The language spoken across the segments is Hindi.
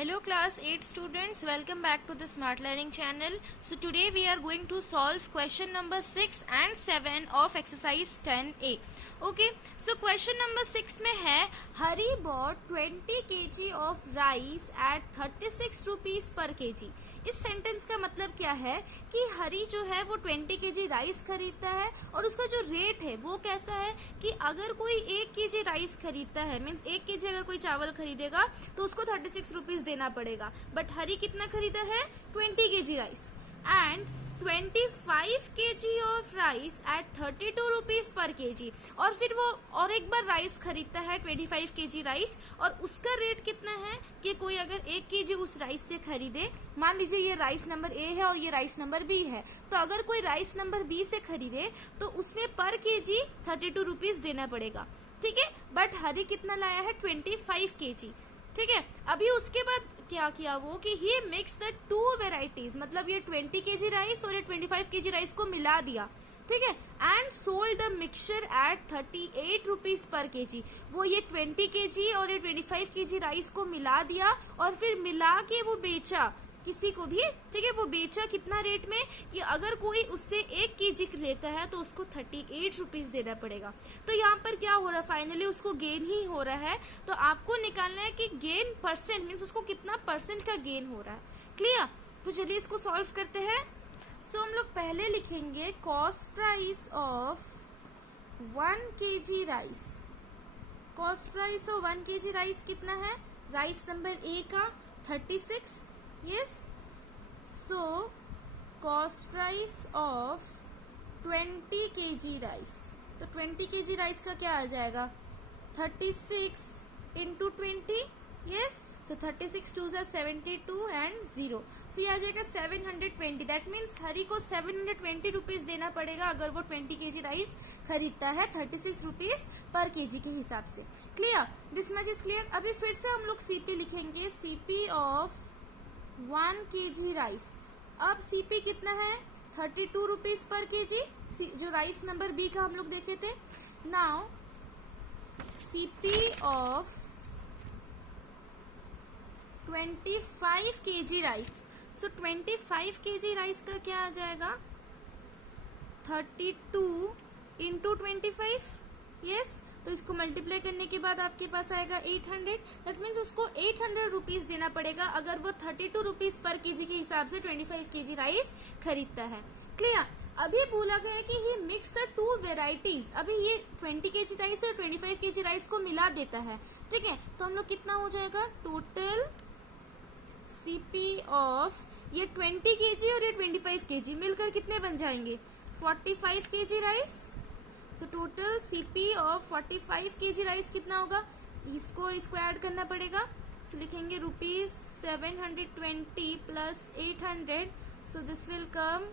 Hello class 8 students, welcome back to the Smart Learning channel. So today we are going to solve question number 6 and 7 of exercise 10A. Okay, so question number 6 में है Hari bought 20 kg of rice at 36 rupees per kg. इस सेंटेंस का मतलब क्या है कि हरी जो है वो 20 kg राइस खरीदता है और उसका जो रेट है वो कैसा है कि अगर कोई 1 kg राइस खरीदता है मीन्स 1 kg अगर कोई चावल खरीदेगा तो उसको 36 रुपीज देना पड़ेगा, बट हरी कितना खरीदा है 20 kg rice and 25 kg of rice at 32 rupees पर केजी। और फिर वो और एक बार राइस खरीदता है 25 kg राइस और उसका रेट कितना है कि कोई अगर 1 kg उस राइस से खरीदे, मान लीजिए ये राइस नंबर ए है और ये राइस नंबर बी है, तो अगर कोई राइस नंबर बी से खरीदे तो उसने पर केजी 32 रुपीज देना पड़ेगा, ठीक है। बट हरी कितना लाया है 25 kg, ठीक है। अभी उसके बाद क्या किया वो कि ही मिक्स द टू वेराइटीज, मतलब ये 20 kg राइस और ये 25 kg राइस को मिला दिया, ठीक है, and sold the mixture eight 38 rupees पर केजी। वो ये 20 kg और ये 25 kg राइस को मिला दिया और फिर मिला के वो बेचा किसी को भी, ठीक है। वो बेचा कितना रेट में कि अगर कोई उससे 1 kg लेता है तो उसको 38 रुपीज देना पड़ेगा। तो यहाँ पर क्या हो रहा है, फाइनली उसको गेन ही हो रहा है। तो आपको निकालना है कि गेन परसेंट मीन्स उसको कितना परसेंट का गेन हो रहा है। क्लियर? तो चलिए इसको सॉल्व करते हैं। सो हम लोग पहले लिखेंगे cost price of 1 kg rice. Cost price of 1 kg rice कितना है, राइस नंबर ए का 36, yes, so cost price of 20 kg rice, तो 20 kg राइस का क्या आ जाएगा 36 into 20, yes, so 36 2 are 72 and 0, so ये आ जाएगा 720। दैट मीन्स हरी को 720 रुपीज देना पड़ेगा अगर वो 20 kg राइस खरीदता है 36 रुपीज पर केजी के हिसाब से। Clear? This much is clear. अभी फिर से हम लोग सीपी लिखेंगे, सीपी ऑफ 1 kg राइस। अब सीपी कितना है 32 रुपीज पर केजी, जो राइस नंबर बी का हम लोग देखे थे। Now CP of 25 kg rice, so 25 kg rice का क्या आ जाएगा 32 इंटू 25, यस, तो इसको मल्टीप्लाई करने के बाद आपके पास आएगा 800। दैट मीन्स उसको 800 रुपीज देना पड़ेगा अगर वो 32 रुपीज पर केजी के हिसाब से 25 kg राइस खरीदता है। क्लियर? अभी बोला गया कि ही मिक्स द टू वेराइटीज। अभी ये 20 kg राइस और 25 kg राइस को मिला देता है, ठीक है। तो हम लोग कितना हो जाएगा टोटल सीपी ऑफ ये 20 kg और ये 25 kg मिलकर कितने बन जाएंगे 45 kg rice. So total CP of 45 kg rice कितना होगा, इसको ऐड करना पड़ेगा। सो लिखेंगे rupees 720 plus 800, so this will come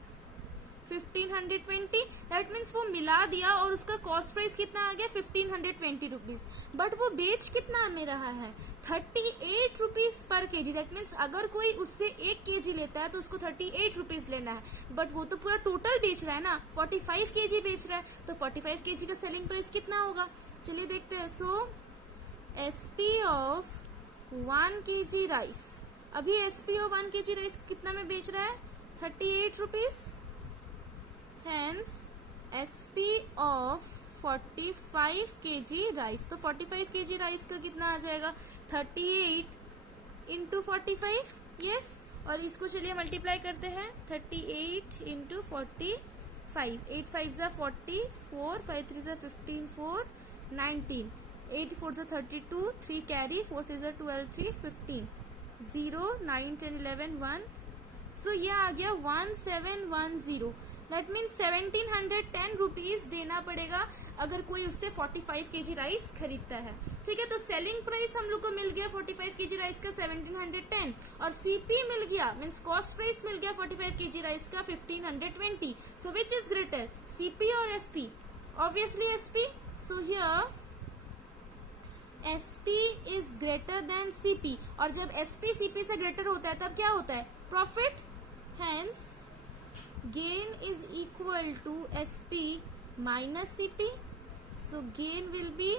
1520। That means वो मिला दिया और उसका कॉस्ट प्राइस कितना आ गया 1520 रुपीज, बट वो बेच कितना में रहा है 38 रुपीज पर केजी। दैट मीन्स अगर कोई उससे 1 kg लेता है तो उसको 38 रुपीज लेना है, बट वो तो पूरा टोटल बेच रहा है ना, 45 kg बेच रहा है, तो 45 kg का सेलिंग प्राइस कितना होगा, चलिए देखते हैं। सो एसपी ऑफ 1 kg राइस, अभी एसपी ऑफ 1 kg राइस कितना में बेच रहा है 38 rupees, hence SP of 45 kg rice. तो 45 kg राइस का कितना आ जाएगा 38 इंटू 45, यस, और इसको चलिए मल्टीप्लाई करते हैं 38 इंटू 45, 8 5 जा 40, 4 5 3 जा 15, 4 19, 8 4 जा 32, 3 कैरी, 4 3 जा 12, 3 15, 0 9 10 11 1, सो ये आ गया 1710। दैट मीन्स 1710 रुपीज देना पड़ेगा अगर कोई उससे 45 kg राइस खरीदता है, ठीक है। तो सेलिंग प्राइस हम लोग को मिल गया 45 kg राइस का 1710 और सीपी मिल गया मीन्स कॉस्ट प्राइस मिल गया 45 kg राइस का 1520। सो विच इज ग्रेटर, सीपी और SP? Obviously SP. So here SP is greater than CP, और जब एसपी सीपी से ग्रेटर होता है तब क्या होता है profit, hence gain is equal to SP minus CP. So gain will be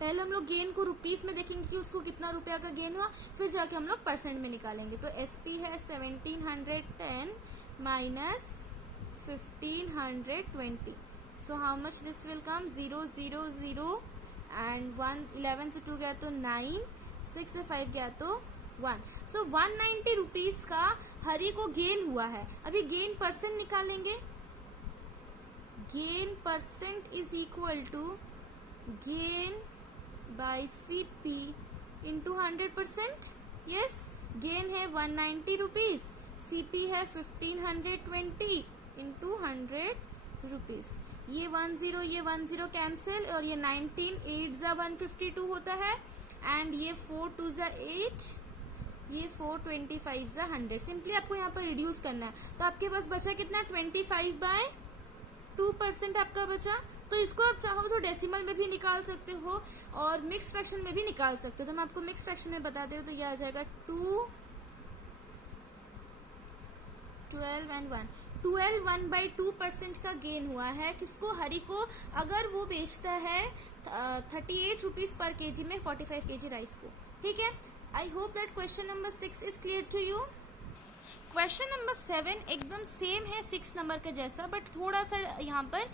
पहले हम लोग गेन को रुपीस में देखेंगे कि उसको कितना रुपया का गेन हुआ, फिर जाके हम लोग परसेंट में निकालेंगे। तो SP है 1710 minus 1520, so how much this will come 0 0 0 and 1 11 से 2 गया तो 9, 6 से 5 गया तो 1, सो 190 रुपीज का हरी को गेन हुआ है। अभी गेन परसेंट निकालेंगे। Gain percent is equal to gain by CP into 100%। Yes, gain है 190 रुपीज, CP है 1520 इंटू 100 रुपीज। ये 10 कैंसिल और ये 19 8 जा 152 होता है एंड ये 4 2 जा 8, ये 4 25 जा 100। सिंपली आपको यहाँ पर रिड्यूस करना है। तो आपके पास बचा कितना 25/2% आपका बचा। तो इसको आप चाहो तो डेसिमल में भी निकाल सकते हो और मिक्स फ्रैक्शन में भी निकाल सकते हो। तो मैं आपको मिक्स फ्रैक्शन में बताते हो तो ये आ जाएगा 2 12 एंड 1 12 1/2% का गेन हुआ है किसको, हरी को, अगर वो बेचता है 38 रुपीज पर केजी में 45 केजी राइस को। ठीक है, I hope that question number 6 is clear to you. Question number 7 एकदम सेम है 6 नंबर का जैसा, बट थोड़ा सा यहाँ पर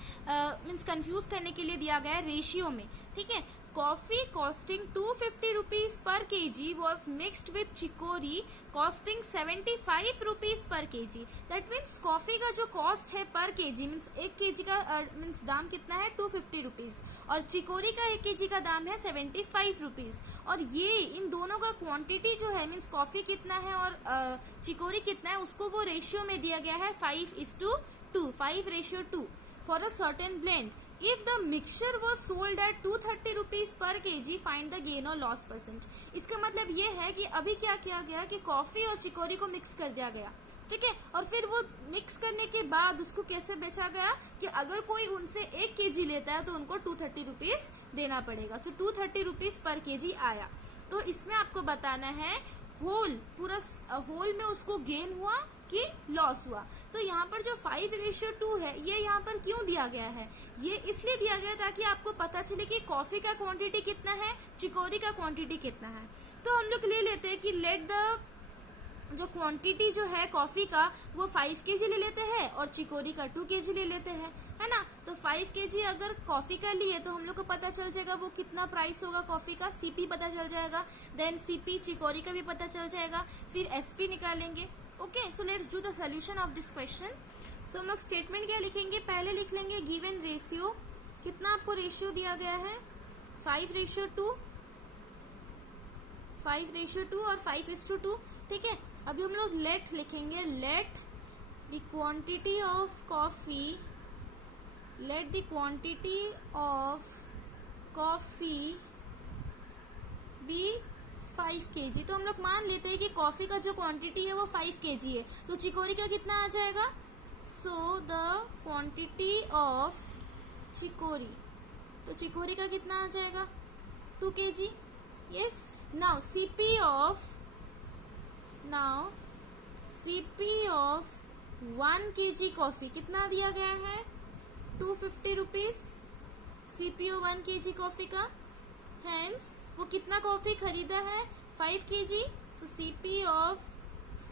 मीन्स कंफ्यूज करने के लिए दिया गया है रेशियो में। ठीक है, कॉफी कॉस्टिंग 250 रुपीज पर KG was mixed with chicory costing 75 rupees पर केजी। दैट मीन्स कॉफी का जो कॉस्ट है पर केजी मीन्स 1 केजी का मीन्स दाम कितना है 250 रुपीज और चिकोरी का 1 केजी का दाम है 75 रुपीज। और ये इन दोनों का क्वांटिटी जो है मीन्स कॉफी कितना है और चिकोरी कितना है उसको वो रेशियो में दिया गया है 5:2, 5:2 for a certain blend. If the mixture was sold at 230 rupees per kg, find the gain or loss percent। इसका मतलब ये है कि अभी क्या किया गया कि कॉफी और चिकोरी को मिक्स कर दिया गया। ठीक है, और फिर वो मिक्स करने के बाद उसको कैसे बेचा गया कि अगर कोई उनसे 1 केजी लेता है तो उनको 230 रुपीज देना पड़ेगा। सो 230 रुपीज पर केजी आया। तो इसमें आपको बताना है होल, पूरा होल में उसको गेन हुआ कि लॉस हुआ। तो यहाँ पर जो 5:2 है ये यहाँ पर क्यों दिया गया है, ये इसलिए दिया गया ताकि आपको पता चले कि कॉफी का क्वांटिटी कितना है, चिकोरी का क्वांटिटी कितना है। तो हम लोग ले लेते हैं कि लेट द जो क्वांटिटी जो है कॉफी का वो 5 केजी ले लेते हैं और चिकोरी का 2 केजी ले लेते हैं, है ना। तो 5 केजी अगर कॉफी का लिए तो हम लोग को पता चल जाएगा वो कितना प्राइस होगा कॉफी का, CP पता चल जाएगा, देन CP चिकोरी का भी पता चल जाएगा, फिर SP निकालेंगे। Okay, so let's do the solution of this question. सो हम लोग स्टेटमेंट क्या लिखेंगे, पहले लिख लेंगे गिवन रेशियो, कितना आपको रेशियो दिया गया है 5:2 और 5:2। ठीक है, अभी हम लोग लेट लिखेंगे, let the quantity of coffee, let the quantity of coffee be 5 KG. तो हम लोग मान लेते हैं कि कॉफी का जो क्वांटिटी है वो 5 केजी है, तो चिकोरी का कितना आ जाएगा। So the quantity of chicory, तो चिकोरी का कितना आ जाएगा 2 KG. Yes, now CP of 1 KG coffee कितना दिया गया है 250 rupees, CP of 1 KG coffee का, हेंस वो कितना कॉफी खरीदा है 5 KG. So CP of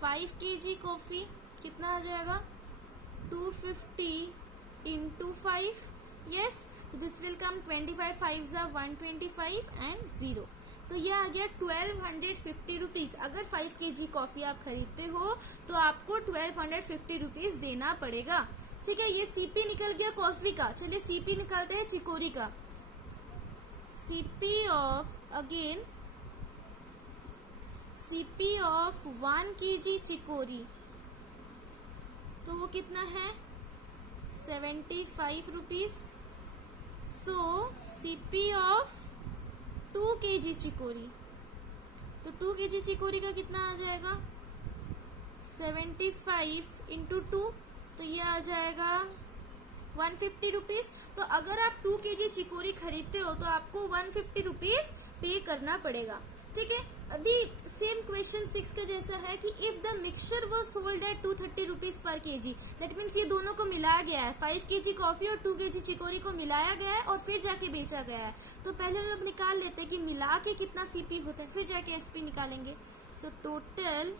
5 KG coffee कितना आ जाएगा 250 इंटू 5। यस, दिस विल कम 25 5 जा 125 एंड 0। तो ये आ गया 1250 रुपीज। अगर 5 केजी कॉफी आप खरीदते हो तो आपको 1250 रुपीज देना पड़ेगा। ठीक है, ये CP निकल गया कॉफी का। चलिए CP निकालते हैं चिकोरी का। CP of again CP of 1 KG chicory, तो वो कितना है 75 rupees. So CP of 2 KG chicory, तो 2 केजी चिकोरी का कितना आ जाएगा 75 इंटू 2, तो ये आ जाएगा 150 रुपीज। तो अगर आप 2 केजी चिकोरी खरीदते हो तो आपको 150 रुपीज पे करना पड़ेगा। ठीक है। अभी सेम क्वेश्चन 6 का जैसा है कि if the mixture was sold at 230 rupees पर केजी, दैट मीन्स ये दोनों को मिलाया गया है, 5 केजी कॉफी और 2 केजी चिकोरी को मिलाया गया है और फिर जाके बेचा गया है। तो पहले हम लोग निकाल लेते हैं कि मिला के कितना सीपी होता है, फिर जाके एसपी निकालेंगे। सो टोटल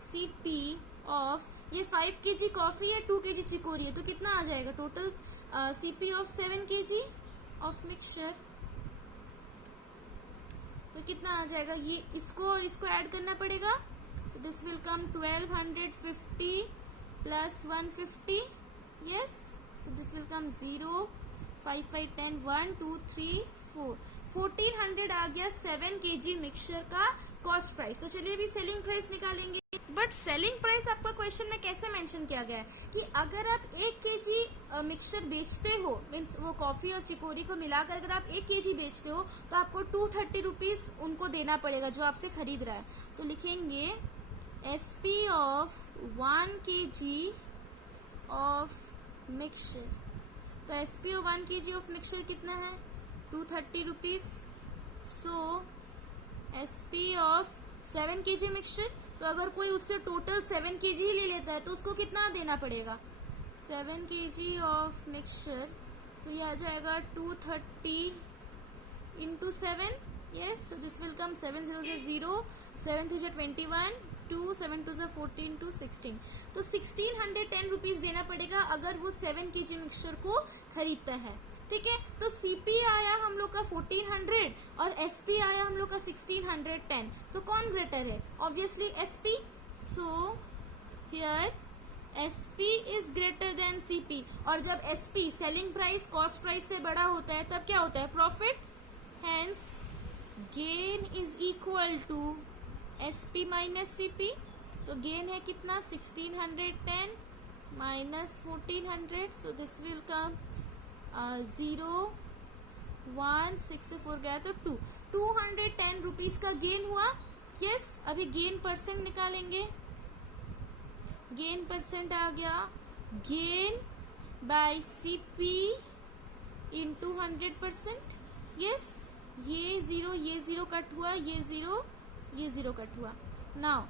सीपी ऑफ ये 5 केजी कॉफी है, 2 केजी चिकोरी है, तो कितना आ जाएगा total CP of 7 KG of mixture, तो कितना आ जाएगा, ये इसको और इसको ऐड करना पड़ेगा। सो this will come 1250 plus 150, yes. So this will come 0 5 5 10 1 2 3 4 1400 आ गया 7 केजी मिक्सचर का कॉस्ट प्राइस। तो चलिए अभी सेलिंग प्राइस निकालेंगे। बट सेलिंग प्राइस आपका क्वेश्चन में कैसे मेंशन किया गया है कि अगर आप 1 केजी मिक्सचर बेचते हो, मीन्स वो कॉफी और चिकोरी को मिलाकर अगर आप 1 केजी बेचते हो तो आपको 230 रुपीज उनको देना पड़ेगा जो आपसे खरीद रहा है। तो लिखेंगे SP of 1 KG of mixture. तो SP of 1 KG of mixture कितना है, 230 rupees. So SP of 7 KG mixture, तो अगर कोई उससे टोटल 7 केजी ही ले लेता है तो उसको कितना देना पड़ेगा, 7 केजी ऑफ मिक्सचर, तो ये आ जाएगा 230 into 7, yes. So this will कम 7 0 0 7 3 21 2 7 2 14 2 16, तो 1610 रुपीज देना पड़ेगा अगर वो 7 केजी मिक्सचर को खरीदता है, ठीक है। तो सीपी आया हम लोग का 1400 और एसपी आया हम लोग का 1610, तो कौन ग्रेटर है, obviously SP. So here SP is greater than CP, और जब SP selling price cost price से बड़ा होता है तब क्या होता है, profit, hence gain is equal to SP minus CP. तो गेन है कितना, 1610 minus 1400, so this will come 0 1 6 से 4 गया तो 210 रुपीज का गेन हुआ, यस। अभी गेन परसेंट निकालेंगे, गेन परसेंट आ गया, gain by CP into 100%, yes. ये 0 कट हुआ, ये 0 कट हुआ। नाउ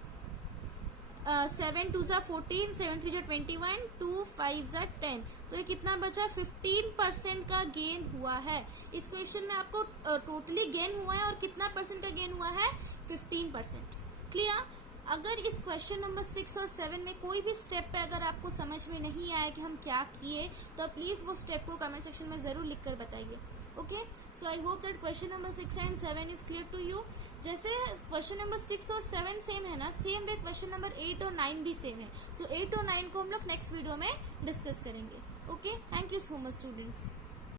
7 2 14 7 3 21 2 5 10, तो ये कितना बचा, 15% का गेन हुआ है। इस क्वेश्चन में आपको टोटली गेन हुआ है और कितना परसेंट का गेन हुआ है, 15%। क्लियर। अगर इस क्वेश्चन नंबर 6 और 7 में कोई भी स्टेप पे अगर आपको समझ में नहीं आया कि हम क्या किए, तो प्लीज वो स्टेप को कमेंट सेक्शन में जरूर लिख कर बताइए। Okay, so I hope that question number 6 and 7 is clear to you. जैसे क्वेश्चन नंबर 6 और 7 सेम है ना, सेम वे क्वेश्चन नंबर 8 और 9 भी सेम है। सो 8 और 9 को हम लोग नेक्स्ट वीडियो में डिस्कस करेंगे। Okay, thank you so much students.